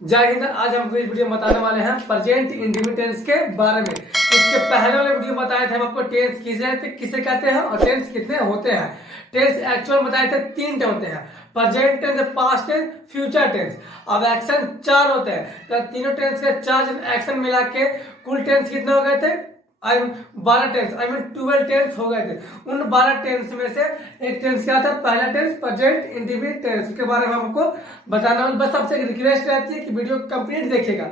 जय हिंद। आज हम इस वीडियो में बताने वाले हैं प्रेजेंट इंडेफिनिट टेंस के बारे में। इसके पहले वाले वीडियो में बताए थे हम आपको टेंस किसे कहते हैं और टेंस कितने होते हैं। टेंस एक्चुअल बताए थे 3 होते हैं, present tense, past tense, future tense. अब एक्शन 4 होते हैं, तो तीनों टेंस के 4 एक्शन मिला के कुल टेंस कितने हो गए थे? 12 टेंस, 12 टेंस हो गए थे। उन 12 टेंस में से एक टेंस क्या था? पहला टेंस प्रेजेंट इंडेफिनिट टेंस के बारे में हमको बताना। बस आपसे एक रिक्वेस्ट रहती है कि वीडियो कंप्लीट देखिएगा,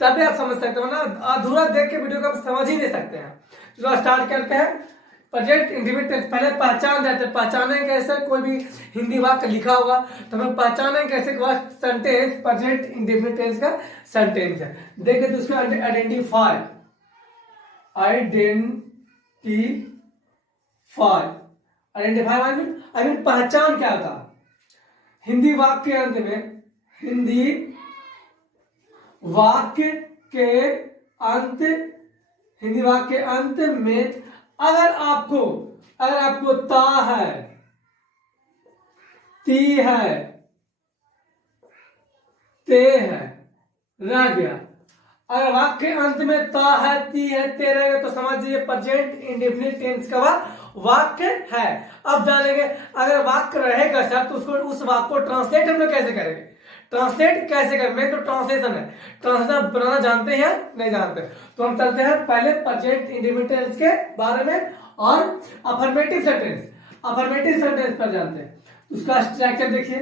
तभी आप समझ सकते हो ना। अधूरा देख के वीडियो को आप समझ ही नहीं सकते हैं। चलो स्टार्ट करते हैं। प्रेजेंट इंडेफिनिट टेंस पहले पहचान देते हैं। पहचाने कैसे? कोई भी हिंदी वाक्य लिखा होगा तो हमें पहचाने कैसे? सेंटेंस प्रेजेंट इंडेफिनिट टेंस का सेंटेंस है। देखिए तो उसको आइडेंटिफाई पहचान क्या था? हिंदी वाक्य के अंत में, हिंदी वाक्य के अंत में अगर आपको ता है, ती है, ते है, रह गया। अगर वाक्य के अंत में ता है, ती है, ते रहेगा तो समझिए प्रेजेंट इंडेफिनिट टेंस का वाक्य है। अब जानेंगे अगर वाक्य रहेगा सर तो उस वाक्य को ट्रांसलेट हम लोग कैसे करेंगे? ट्रांसलेट कैसे करें? मेन तो ट्रांसलेशन है। ट्रांसलेशन बनाना जानते हैं? नहीं जानते तो हम चलते हैं पहले प्रेजेंट इंडेफिनिट टेंस के बारे में और अफर्मेटिव सेंटेंस पर जानते हैं। उसका स्ट्रक्चर देखिए।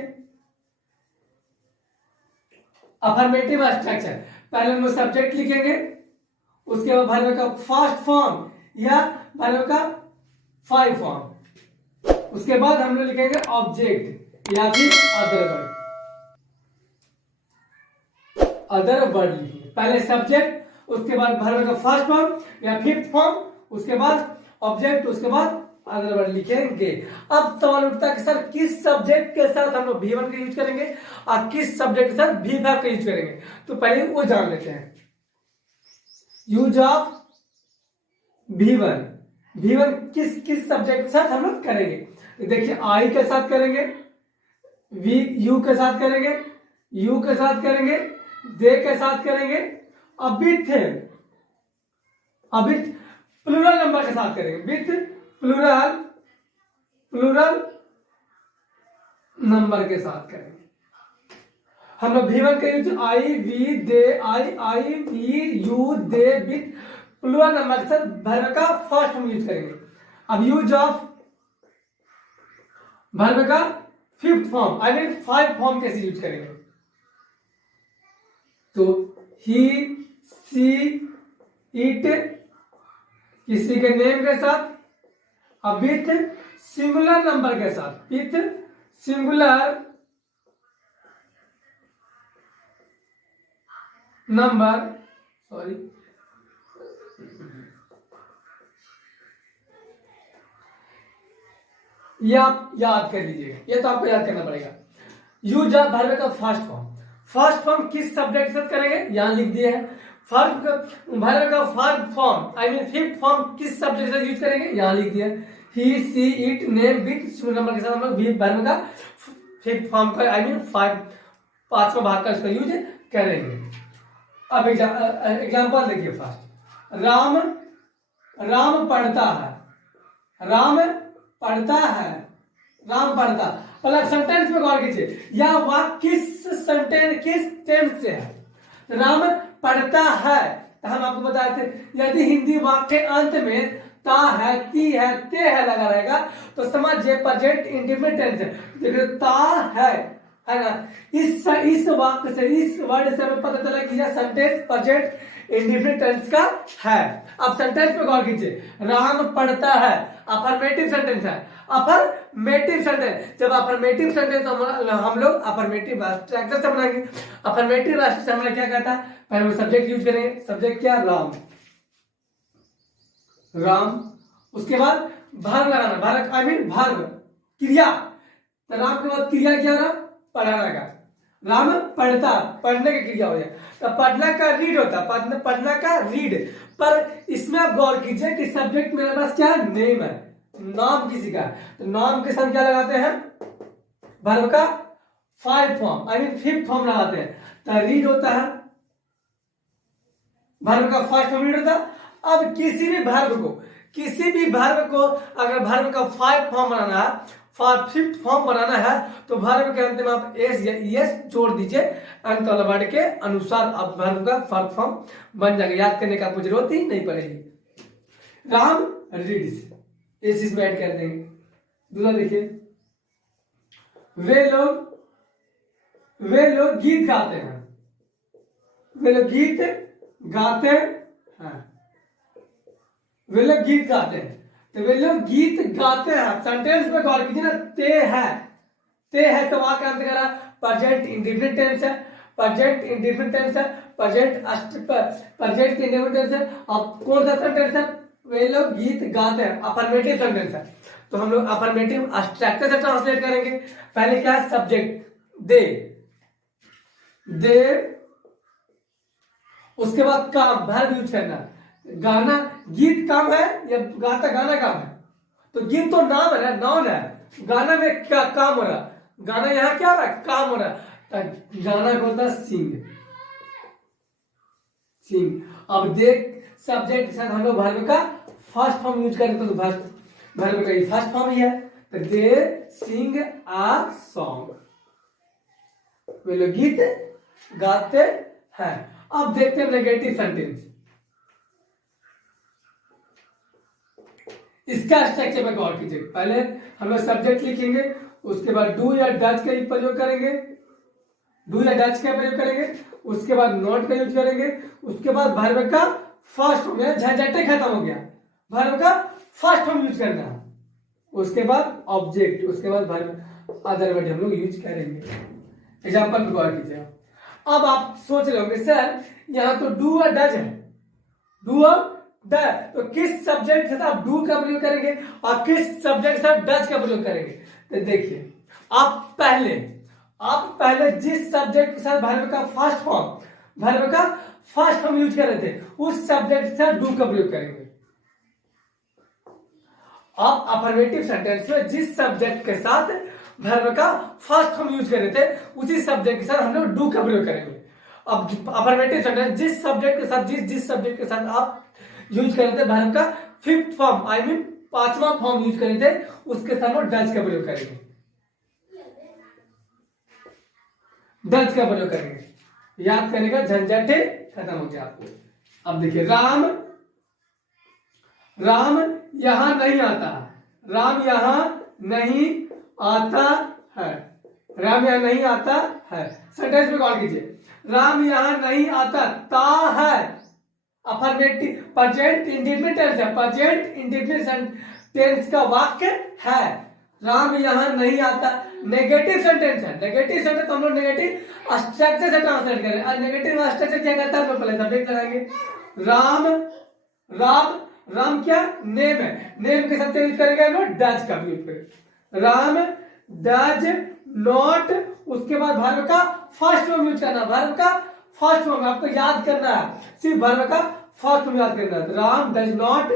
अफर्मेटिव स्ट्रक्चर, पहले हम सब्जेक्ट लिखेंगे, उसके बाद वर्ब का फर्स्ट फॉर्म या वर्ब का 5 फॉर्म, उसके बाद हम लोग लिखेंगे ऑब्जेक्ट या फिर अदर वर्ड लिखेंगे। पहले सब्जेक्ट, उसके बाद वर्ब का फर्स्ट फॉर्म या 5th फॉर्म, उसके बाद ऑब्जेक्ट, उसके बाद अदर वर्ड लिखेंगे। अब सवाल उठता है कि सर किस सब्जेक्ट के साथ हम लोग V1 का यूज करेंगे और किस सब्जेक्ट के साथ V5 का यूज करेंगे? तो पहले वो जान लेते हैं। यूज ऑफ V1 किस सब्जेक्ट के साथ हम लोग करेंगे? तो देखिए आई के साथ करेंगे, यू के साथ करेंगे, यू के साथ करेंगे, दे के साथ करेंगे, अबिथ प्लूरल नंबर के साथ करेंगे, विथ प्लूरल नंबर के साथ करेंगे। हम लोग V1 का use I, we, they, I, we, you, they, with plural number के साथ वर्ब का फर्स्ट फॉर्म यूज करेंगे। अब यूज ऑफ वर्ब का 5th फॉर्म 5 फॉर्म कैसे यूज करेंगे? तो ही, सी, इट, किसी के नेम के साथ, विथ सिंगुलर नंबर के साथ, विथ सिंगुलर नंबर, सॉरी, ये आप याद कर लीजिएगा, ये तो आपको याद करना पड़ेगा। यूज ऑफ वर्ब का फर्स्ट फॉर्म किस सब्जेक्ट से करेंगे? यहां लिख दिए हैं। वर्ब का फर्स्ट फॉर्म 5th फॉर्म किस सब्जेक्ट से यूज करेंगे? यहां लिख दिया। He, she, it, name, with singular number के साथ हम लोग वर्ब का 5th फॉर्म का 5वां भाग का इसका यूज करेंगे। अब एग्जांपल देखिए। फर्स्ट, राम पढ़ता है, राम पढ़ता। मतलब सेंटेंस में गौर कीजिए, यह वाक्य किस टेंस से है? राम पढ़ता है, तो हम आपको बताए थे यदि हिंदी वाक्य अंत में ता है, ती है, ते है लगा रहेगा तो समझिए प्रेजेंट इंडेफिनिट टेंस है। देखिए ता है ना, इस वाक्य से, इस वर्ड से हमें पता चला कि यह सेंटेंस प्रेजेंट इंडेफिनिट टेंस का है। अब सेंटेंस पे गौर कीजिए। राम पढ़ता है, अफर्मेटिव सेंटेंस है। अफर्मेटिव सेंटेंस, जब अफर्मेटिव सेंटेंस हम लोग अफर्मेटिव स्ट्रक्चर से बनाएंगे। अफर्मेटिव स्ट्रक्चर हमें क्या कहता है? पहले सब्जेक्ट यूज करेंगे। सब्जेक्ट क्या? राम, उसके बाद वर्ब लगाना, वर्ब क्रिया। तो राम के बाद क्रिया क्या रहा? पढ़ाना का। राम पढ़ता, पढ़ने की क्रिया हो जाए। तो पढ़ना का रीड होता, पढ़ना का रीड। पर इसमें आप गौर कीजिए कि सब्जेक्ट मेरे पास क्या? नेम है, नाम किसी का। तो नाम के साथ क्या लगाते हैं? वर्ब का 5 फॉर्म 5th फॉर्म लगाते हैं। तो रीड होता है, वर्ब का फर्स्ट फॉर्म रीड होता है। अब किसी भी वर्ब को अगर वर्ब का 5 फॉर्म बनाना है, 5th फॉर्म बनाना है, तो वर्ब के अंत में आप एस या ईएस जोड़ दीजिए, अंत वाला वर्ड के अनुसार आप वर्ब का 4th फॉर्म बन जाएगा। याद करने का आपको जरूरत ही नहीं पड़ेगी। राम रीड्स, इस चीज में ऐड कर देंगे। दूसरा देखिए, वे लोग गीत गाते हैं, वे लोग गीत गाते हैं, वे लोग गीत गाते हैं, तो वे लोग गीत गाते हैं। सेंटेंस पे गौर कीजिए ना, ते है तो वहां का अंत करा प्रेजेंट इंडेफिनिट टेंस है, प्रेजेंट इंडेफिनिट टेंस है, प्रेजेंट इंडेफिनिट टेंस है। अब कौन सा सेंटेंस है? वे लोग गीत गाते हैं, अफर्मेटिव सेंटेंस है। तो हम लोग अफर्मेटिव स्ट्रक्चर से ट्रांसलेट करेंगे। पहले क्या है? सब्जेक्ट दे, उसके बाद काम, वर्ब यूज करना। गाना, गीत काम है या गाना काम है? तो गीत तो नाम है ना, नाउन है। गाना में क्या काम हो रहा? गाना यहाँ क्या हो रहा है? काम हो रहा। तो गाना को होता है सिंग। अब देख, सब्जेक्ट के साथ हम लोग वर्ब का फर्स्ट फॉर्म यूज करें, तो वर्ब का फर्स्ट फॉर्म ही है। तो दे सिंग अ सॉन्ग, वे लोग गीत गाते हैं। अब देखते हैं नेगेटिव सेंटेंस। इसका स्ट्रक्चर में गौर कीजिए। पहले हम लोग सब्जेक्ट लिखेंगे, उसके बाद डू या डज का प्रयोग करेंगे, उसके बाद नॉट का यूज करेंगे, उसके बाद वर्ब का फर्स्ट फॉर्म, झंझटे खत्म हो गया, वर्ब का फर्स्ट फॉर्म यूज करना है, उसके बाद ऑब्जेक्ट, उसके बाद वर्ब अदर वर्ड हम लोग यूज करेंगे। एग्जांपल पे गौर कीजिए। अब आप सोच रहे होंगे सर यहाँ तो डू और डज है, डू और डज, तो किस सब्जेक्ट के साथ डू का प्रयोग करेंगे और किस सब्जेक्ट के साथ डज का प्रयोग करेंगे? तो देखिए, आप पहले जिस सब्जेक्ट के साथ वर्ब का फर्स्ट फॉर्म यूज कर रहे थे, उस सब्जेक्ट के साथ डू का प्रयोग करेंगे। आप अफर्मेटिव सेंटेंस में जिस सब्जेक्ट के साथ वर्ब का फर्स्ट फॉर्म यूज कर रहे थे, उसी सब्जेक्ट के साथ हम लोग डू का प्रयोग करेंगे। अब अफर्मेटिव सेंटेंस जिस सब्जेक्ट के साथ आप यूज कर रहे थे वर्ब का 5th फॉर्म, आई मीन 5वां फॉर्म यूज कर रहे थे, उसके साथ वो डज का प्रयोग करेंगे, याद करने का झंझट खत्म हो गया आपको। अब देखिए, राम यहां नहीं आता, राम यहां नहीं आता है। सेंटेंस में गौर कीजिए, राम यहां नहीं आता, ता है अफर्मेटिव प्रेजेंट इंडेफिनिट टेंस है, प्रेजेंट इंडेफिनिट टेंस का वाक्य है। राम यहां नहीं आता नेगेटिव सेंटेंस है, नेगेटिव सेंटेंस हम लोग नेगेटिव स्ट्रक्चर से ट्रांसलेट करें। और नेगेटिव स्ट्रक्चर क्या कहता है? पहले सब्जेक्ट लगाएंगे। राम क्या? नेम है, नेम के साथ यूज करेंगे हम लोग डज का यूज करेंगे। राम डज नॉट, उसके बाद वर्ब का फर्स्ट फॉर्म यूज करना, वर्ब का फर्स्ट फॉर्म आपको याद करना है, सिर्फ वर्ब का फर्स्ट फॉर्म याद करना है। राम डज नॉट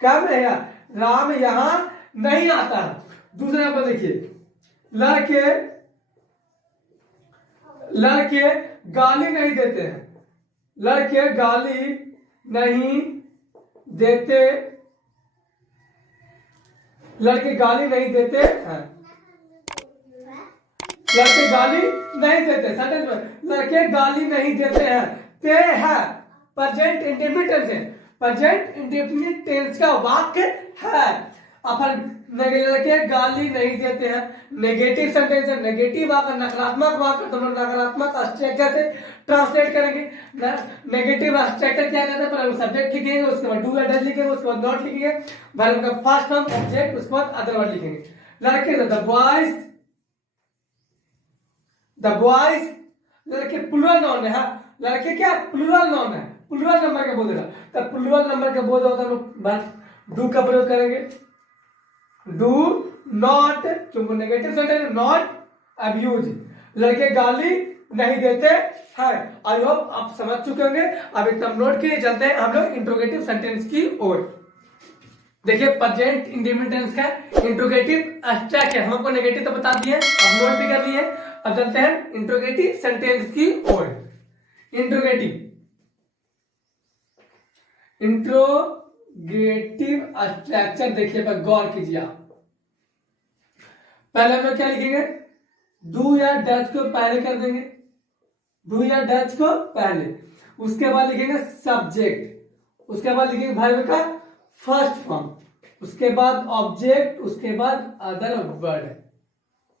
कम है, राम यहां नहीं आता। दूसरा नंबर देखिए, लड़के गाली नहीं देते हैं, लड़के गाली नहीं देते हैं, लड़के गाली नहीं देते, सेंटेंस में लड़के गाली नहीं देते हैं। ते है प्रेजेंट इंडेफिनिट टेंस है, प्रेजेंट इंडेफिनिट टेंस का वाक्य है। अपन लड़के गाली नहीं देते हैं, नेगेटिव सेंटेंस है, नेगेटिव वाक्य, नकारात्मक वाक्य, तो हम लोग नकारात्मक स्ट्रक्चर से ट्रांसलेट करेंगे। नेगेटिव स्ट्रक्चर क्या कहते हैं? पहले सब्जेक्ट लिखेंगे, उसके बाद डू या डज लिखेंगे, उसके बाद नॉट लिखेंगे, वर्ब का फर्स्ट फॉर्म ऑब्जेक्ट, उसके बाद अदर वर्ड लिखेंगे। लड़के द बॉयज, लड़के प्लुरल नाउन है, लड़के क्या? प्लुरल नाउन है, प्लुरल नंबर का बोध रहा, तो प्लुरल नंबर का बोध होता है डू का प्रयोग करेंगे। डू नॉट, क्योंकि नेगेटिव सेंटेंस, नॉट अब्यूज, लड़के गाली नहीं देते हैं। आई होप आप समझ चुके होंगे। अब एकदम नोट के लिए चलते हैं हम लोग इंट्रोगेटिव सेंटेंस की ओर। देखिए, प्रेजेंट इंडेफिनिट टेंस का इंट्रोगेटिव स्ट्रक्चर हमको नेगेटिव तो बता दिए, अब नोट भी कर लिए। अब चलते हैं इंट्रोगेटिव सेंटेंस की ओर। इंट्रोगेटिव स्ट्रक्चर देखिए, पर गौर कीजिए आप। पहले हम लोग क्या लिखेंगे, डू या डज को पहले कर देंगे, डू या डज को पहले, उसके बाद लिखेंगे सब्जेक्ट, उसके बाद लिखेंगे वर्ब का फर्स्ट फॉर्म, उसके बाद ऑब्जेक्ट, उसके बाद अदर वर्ड,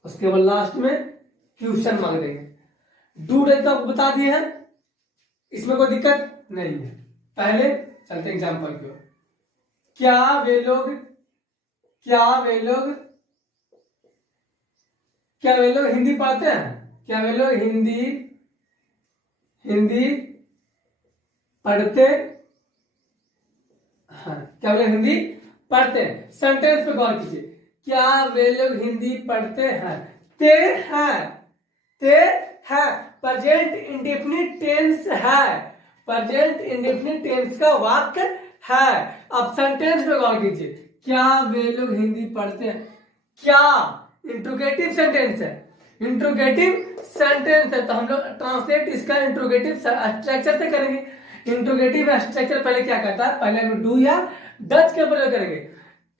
उसके बाद लास्ट में क्वेश्चन मांग देंगे। डू डज तो आपको बता दिए हैं, इसमें कोई दिक्कत नहीं है। पहले चलते हैं एग्जाम्पल की ओर। क्या वे लोग हिंदी पढ़ते हैं? क्या वे लोग हिंदी पढ़ते? हाँ, क्या वे लोग हिंदी पढ़ते हैं? सेंटेंस पे गौर कीजिए। क्या वे लोग हिंदी पढ़ते हैं? ते है प्रेजेंट इंडेफिनिट टेंस है, प्रेजेंट इंडेफिनिट टेंस का वाक्य है। अब सेंटेंस पे गौर कीजिए। क्या वे लोग हिंदी पढ़ते हैं? क्या इंट्रोगेटिव सेंटेंस है, इंट्रोगेटिव सेंटेंस है, तो हम लोग ट्रांसलेट इसका इंट्रोगेटिव स्ट्रक्चर से करेंगे। इंट्रोगेटिव स्ट्रक्चर पहले क्या करता है, पहले हम डू या डज का प्रयोग करेंगे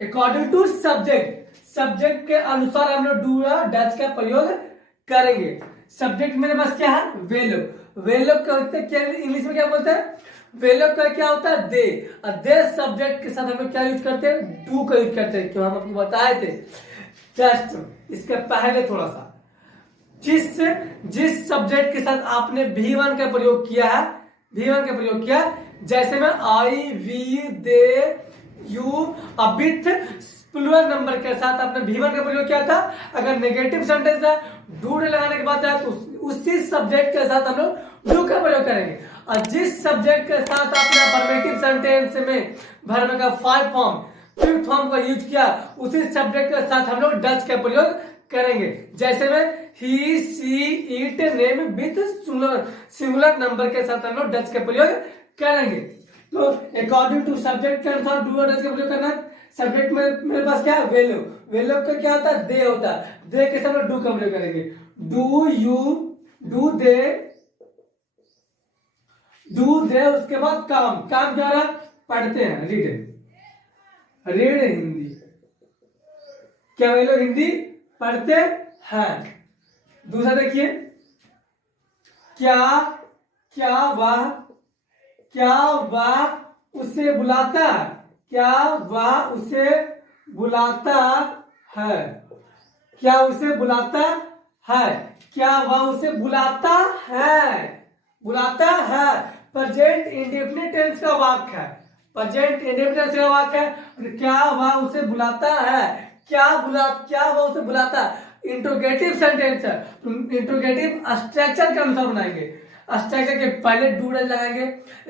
अकॉर्डिंग टू सब्जेक्ट, सब्जेक्ट के अनुसार हम लोग डू या डज का प्रयोग करेंगे। सब्जेक्ट मेरे पास क्या है, वे लोग, वे लोग का क्या इंग्लिश में क्या बोलते हैं, वे लोग का क्या होता है, दे, और दे सब्जेक्ट के साथ हम लोग क्या यूज करते हैं, डू का यूज करते हैं। क्यों, हम आपको बताए थे जस्ट इसके पहले थोड़ा सा, जिस सब्जेक्ट के साथ आपने V1 का प्रयोग किया है, V1 का प्रयोग किया, जैसे में I, we, they, you, with plural number के साथ आपने V1 का प्रयोग किया था। अगर नेगेटिव सेंटेंस है, डू लगाने के बाद है, तो उसी सब्जेक्ट के साथ हम लोग डू का प्रयोग करेंगे। और जिस सब्जेक्ट के साथ आपने अफर्मेटिव सेंटेंस में वर्ब का फाइव फॉर्म, फिफ्थ फॉर्म का यूज किया, उसी सब्जेक्ट के साथ हम लोग डज का प्रयोग करेंगे। जैसे में he, she, it, name with singular number के साथ हम लोग डज का प्रयोग करेंगे। तो अकॉर्डिंग टू सब्जेक्ट के अनुसार डू और डज का प्रयोग करना है। सब्जेक्ट में मेरे पास क्या है, वे लोग का क्या होता है, दे होता है, दे के साथ डू का प्रयोग करेंगे। डू यू, डू दे, उसके बाद काम क्या रहा, पढ़ते हैं, रीड हिंदी। क्या वे लोग हिंदी पढ़ते हैं? दूसरा देखिए, क्या वह उसे बुलाता है? क्या वह उसे बुलाता है? क्या उसे बुलाता है? क्या वह उसे बुलाता है? प्रेजेंट इंडेफिनिट टेंस का वाक्य है, प्रेजेंट इंडेफिनिट टेंस का वाक्य है। क्या वह उसे बुलाता है? क्या वह उसे बुलाता है? इंट्रोगेटिव सेंटेंस है, इंट्रोगेटिव स्ट्रक्चर के अनुसार बनाएंगे। स्ट्रक्चर के पहले डू डज लगाएंगे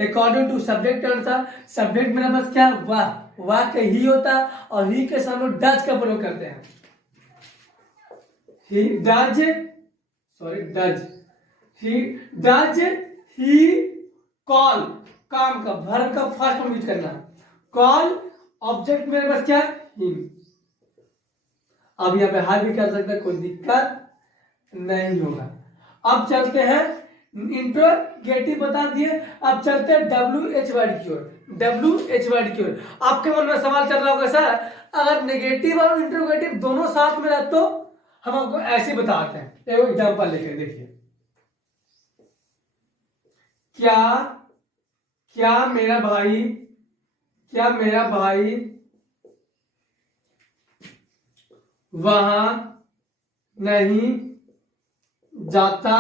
अकॉर्डिंग टू सब्जेक्ट के अनुसार। सब्जेक्ट मेरे पास क्या, वाह के ही होता है, और ही के साथ हम लोग डज का प्रयोग करते हैं। ही कॉल, काम का वर्ब का फर्स्ट फॉर्म यूज करना। कॉल ऑब्जेक्ट मेरे पास क्या, हिम। अब यहाँ पे हार भी कर सकते हैं, कोई दिक्कत नहीं होगा। अब चलते हैं, इंट्रोगेटिव बता दिए, अब चलते हैं WH वर्ड की ओर। WH वर्ड की ओर आपके मन में सवाल चल रहा होगा, सर अगर नेगेटिव और इंट्रोगेटिव दोनों साथ में रहे तो हम आपको ऐसे बताते हैं। एक एग्जांपल लेकर देखिए, क्या मेरा भाई वहां नहीं जाता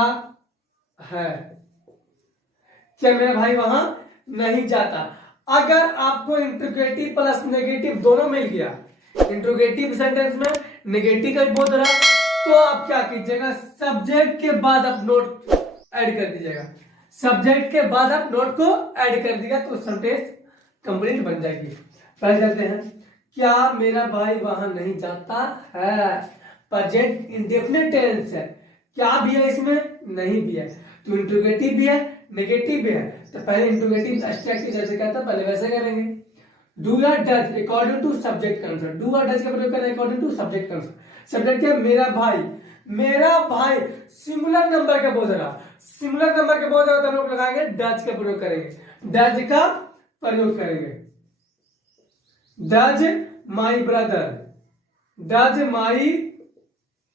है? क्या मेरा भाई वहां नहीं जाता? अगर आपको इंट्रोगेटिव प्लस नेगेटिव दोनों मिल गया, इंट्रोगेटिव सेंटेंस में नेगेटिव का बोल रहा, तो आप क्या कीजिएगा, सब्जेक्ट के बाद आप नोट ऐड कर दीजिएगा। सब्जेक्ट के बाद आप नोट को ऐड कर दिया तो सेंटेंस कंप्लीट बन जाएगी। पहले चलते हैं, क्या मेरा भाई वहां नहीं जाता है? प्रेजेंट इंडेफिनिट टेंस है, क्या भी है इसमें, नहीं भी है, तो इंट्रोगेटिव भी है, नेगेटिव भी है। तो पहले इंट्रोगेटिव स्ट्रक्चर जैसे कहता पहले वैसे करेंगे। डू या डज अकॉर्डिंग टू सब्जेक्ट के अनुसार, डू और डज का प्रयोग करें अकॉर्डिंग टू सब्जेक्ट के अनुसार। सब्जेक्ट क्या, मेरा भाई, मेरा भाई सिंगुलर नंबर के बोल रहा, सिंगुलर नंबर के बोल रहा तो हम लोग लगाएंगे डज का प्रयोग करेंगे, डज का प्रयोग करेंगे। Does my brother, does my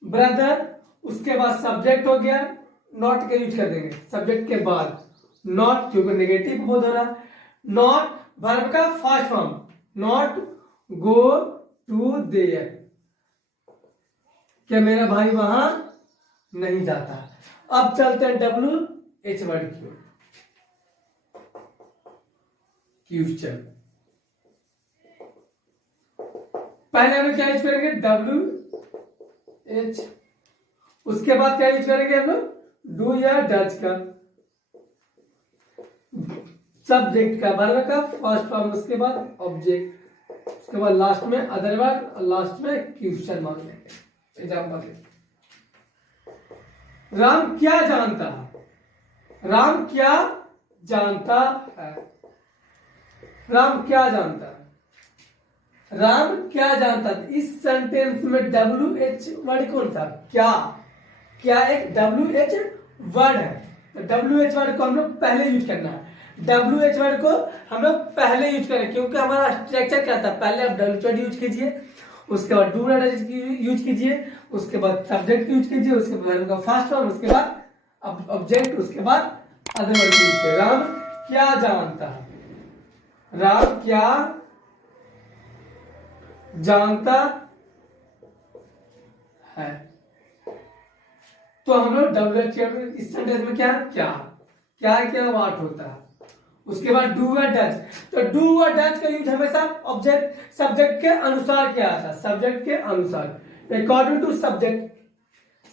brother, उसके बाद सब्जेक्ट हो गया, नॉट का यूज कर देंगे सब्जेक्ट के बाद, नॉट क्योंकि नेगेटिव बोध हो रहा, नॉट वर्ब का first form, not go to there, क्या मेरा भाई वहां नहीं जाता। अब चलते हैं WH वर्ड की, क्वेश्चन। पहले हम क्या यूज करेंगे WH, उसके बाद क्या यूज करेंगे हम लोग डू या डज का, सब्जेक्ट का, वर्ब का फर्स्ट फॉर्म, उसके बाद ऑब्जेक्ट, उसके बाद लास्ट में अदर वर्ड, लास्ट में क्वेश्चन मांग लेंगे। एग्जांपल, राम क्या जानता है, राम क्या जानता है, राम क्या जानता है, राम क्या जानता है। इस सेंटेंस में WH वर्ड कौन सा, क्या, क्या एक WH वर्ड है, तो WH वर्ड को हम लोग पहले यूज करना है, WH वर्ड को हम लोग पहले यूज करें, क्योंकि हमारा स्ट्रक्चर क्या था, पहले आप WH वर्ड यूज कीजिए, उसके बाद डू वर्ड यूज कीजिए, उसके बाद सब्जेक्ट यूज कीजिए, उसके बाद का फर्स्ट फॉर्म, उसके बाद ऑब्जेक्ट, उसके बाद अदर वर्ड यूज कीजिए। राम क्या जानता है, राम क्या जानता है, तो हम लोग WH इस सेंटेंस में क्या क्या क्या क्या वाट होता है, उसके बाद डू और डज, तो डू और डज का यूज हमेशा ऑब्जेक्ट सब्जेक्ट के अनुसार किया जाता है, सब्जेक्ट के अनुसार, अकॉर्डिंग टू सब्जेक्ट।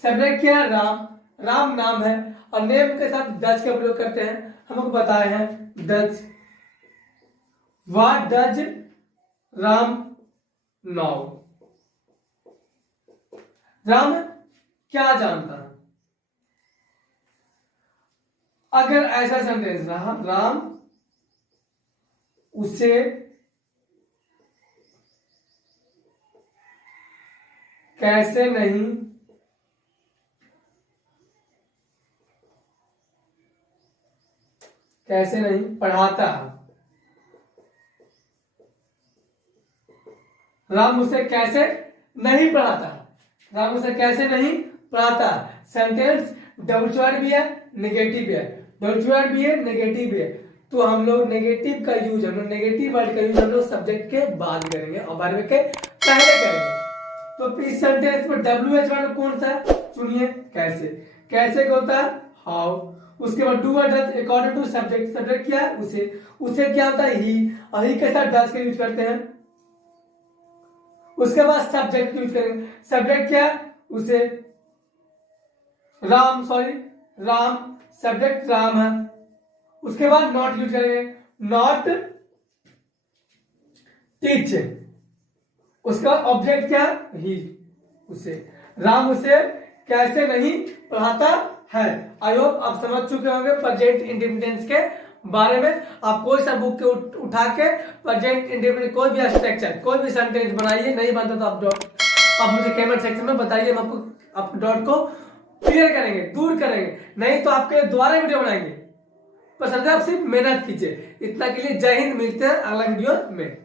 सब्जेक्ट क्या है, राम, राम नाम है, और नेम के साथ डज का प्रयोग करते हैं, हमको बताए हैं does, what does Ram now, Ram क्या जानता है। अगर ऐसा सेंटेंस रहा, राम उसे कैसे नहीं पढ़ाता, राम उसे कैसे नहीं पढ़ाता, राम उसे कैसे नहीं पढ़ाता। सेंटेंस WH वर्ड भी है, नेगेटिव है, WH वर्ड भी है, नेगेटिव भी है, तो हम लोग नेगेटिव का यूज, हम लोग नेगेटिव वर्ड का यूज हम लोग सब्जेक्ट के बाद करेंगे और वर्ब के पहले करेंगे। तो इस सेंटेंस में WH वर्ड कौन सा है, सुनिए, कैसे, कैसे का होता है हाउ, उसके बाद do word according to subject, subject क्या है उसे, उसे क्या होता है ही, और ही के साथ डज का यूज करते हैं, उसके बाद सब्जेक्ट यूज करेंगे, सब्जेक्ट क्या है उसे, राम, सॉरी राम, सब्जेक्ट राम है, उसके बाद नॉट यूज करेंगे, नॉट टीच, उसका ऑब्जेक्ट क्या ही, उसे, राम उसे कैसे नहीं पढ़ाता है। आई होप आप समझ चुके होंगे प्रेजेंट इंडिपेंडेंस के बारे में। आप कोई सा बुक के उठा के प्रेजेंट इंडिपेंडेंस कोई भी स्ट्रक्चर, कोई भी सेंटेंस बनाइए, नहीं बनता तो आप मुझे कमेंट सेक्शन में बताइए, हम आपको डॉट को क्लियर करेंगे, दूर करेंगे, नहीं तो आपके दोबारा वीडियो बनाएंगे। पसंद है आप सिर्फ मेहनत कीजिए। इतना के लिए जय हिंद, मिलते हैं अगला वीडियो में।